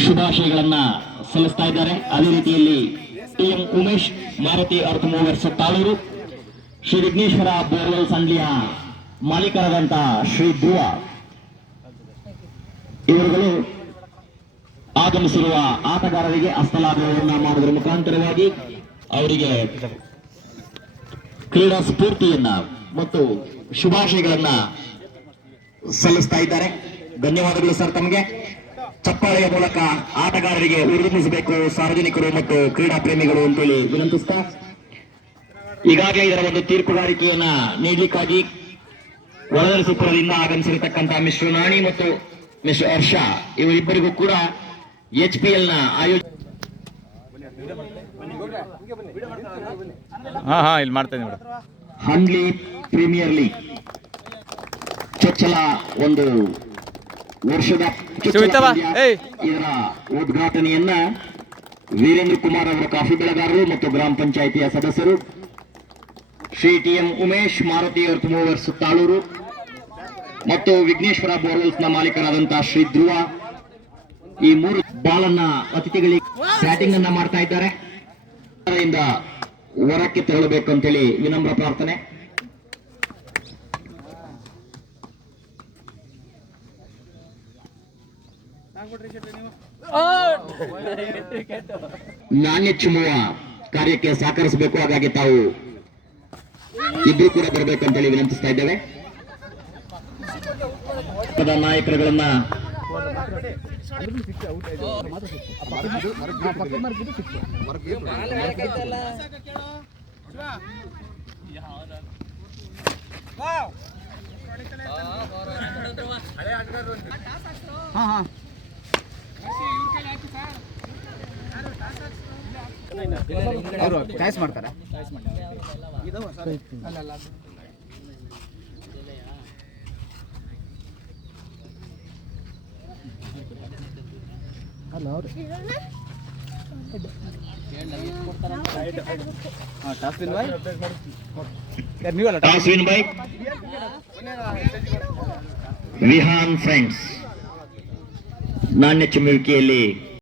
ಶುಭಾಶಯಗಳನ್ನ ಸಲ್ಲಿಸ್ತಾ ಇದ್ದಾರೆ. ಅದೇ ರೀತಿಯಲ್ಲಿ ಟಿಎಂ ಉಮೇಶ್ ಮಾರುತಿ ಅರ್ಥ ಮೂವರ್ಸ್ ತಾಳೂರು, ಶ್ರೀ ವಿಘ್ನೇಶ್ವರ ಬೋರ್ವೆಲ್ ಸಂಡ್ಲಿಯ ಮಾಲೀಕರಾದಂತ ಶ್ರೀ ಧ್ರುವ ಇವರುಗಳು ಆಗಮಿಸಿರುವ ಆಟಗಾರರಿಗೆ ಹಸ್ತಲಾಭವನ್ನು ಮಾಡುವುದರ ಮುಖಾಂತರವಾಗಿ ಅವರಿಗೆ ಕ್ರೀಡಾ ಸ್ಫೂರ್ತಿಯನ್ನ ಮತ್ತು ಶುಭಾಶಯಗಳನ್ನ ಸಲ್ಲಿಸ್ತಾ ಇದ್ದಾರೆ. ಧನ್ಯವಾದಗಳು ಸರ್. ತಮಗೆ ಚಪ್ಪಾಳೆಯ ಮೂಲಕ ಆಟಗಾರರಿಗೆ ಉರುಳಿಸಬೇಕು ಸಾರ್ವಜನಿಕರು ಮತ್ತು ಕ್ರೀಡಾ ಪ್ರೇಮಿಗಳು ಅಂತೇಳಿ ವಿನಂತಿಸ್ತಾ, ಈಗಾಗಲೇ ಇದರ ಒಂದು ತೀರ್ಪುಗಾರಿಕೆಯನ್ನ ನೀಡಲಿಕ್ಕಾಗಿ ಒಳನರಸೀಪುರದಿಂದ ಆಗಮಿಸಿರತಕ್ಕಂತಹ ಮಿಸ್ಟರ್ ನಾಣಿ ಮತ್ತು ಮಿಸ್ಟರ್ ಹರ್ಷ ಇವರಿಬ್ಬರಿಗೂ ಕೂಡ HPL ನ ಇಲ್ಲಿ ಮಾಡ್ತೇನೆ ಹಂಡ್ಲಿ ಪ್ರೀಮಿಯರ್ ಲೀಗ್ ಚೊಚ್ಚಲ ಒಂದು ವರ್ಷದ ಇದರ ಉದ್ಘಾಟನೆಯನ್ನ ವೀರೇಂದ್ರ ಕುಮಾರ್ ಅವರ ಕಾಫಿ ಬೆಳೆಗಾರರು ಮತ್ತು ಗ್ರಾಮ ಪಂಚಾಯಿತಿಯ ಸದಸ್ಯರು ಶ್ರೀ ಟಿಎಂ ಉಮೇಶ್ ಮಾರುತಿ ಅರ್ಥ ಮೂವರ್ಸ್ ತಾಳೂರು ಮತ್ತು ವಿಘ್ನೇಶ್ವರ ಬೋರ್ವೆಲ್ಸ್ ನ ಮಾಲೀಕರಾದಂತಹ ಶ್ರೀ ಧ್ರುವ ಈ ಮೂರು ಬಾಲನ್ನ ಅತಿಥಿಗಳಿಗೆ ಬ್ಯಾಟಿಂಗ್ ಅನ್ನ ಮಾಡ್ತಾ ಇದ್ದಾರೆ. ಹೊರಕ್ಕೆ ತೆರಳಬೇಕು ಅಂತೇಳಿ ವಿನಮ್ರ ಪ್ರಾರ್ಥನೆ. ನಾಣ್ಯ ಚಿಮ್ಮುವ ಕಾರ್ಯಕ್ಕೆ ಸಹಕರಿಸಬೇಕು. ಹಾಗಾಗಿ ತಾವು ಇಬ್ರು ಕೂಡ ಬರಬೇಕಂತೇಳಿ ವಿನಂತಿಸ್ತಾ ಇದ್ದೇವೆ. ನಾಯಕರುಗಳನ್ನ ಚಾಯ್ಸ್ ಮಾಡ್ತಾರೆ. Toss win by Vihaan friends. ನಾಣ್ಯ ಚಿಮ್ಮುವಿಕೆಯಲ್ಲಿ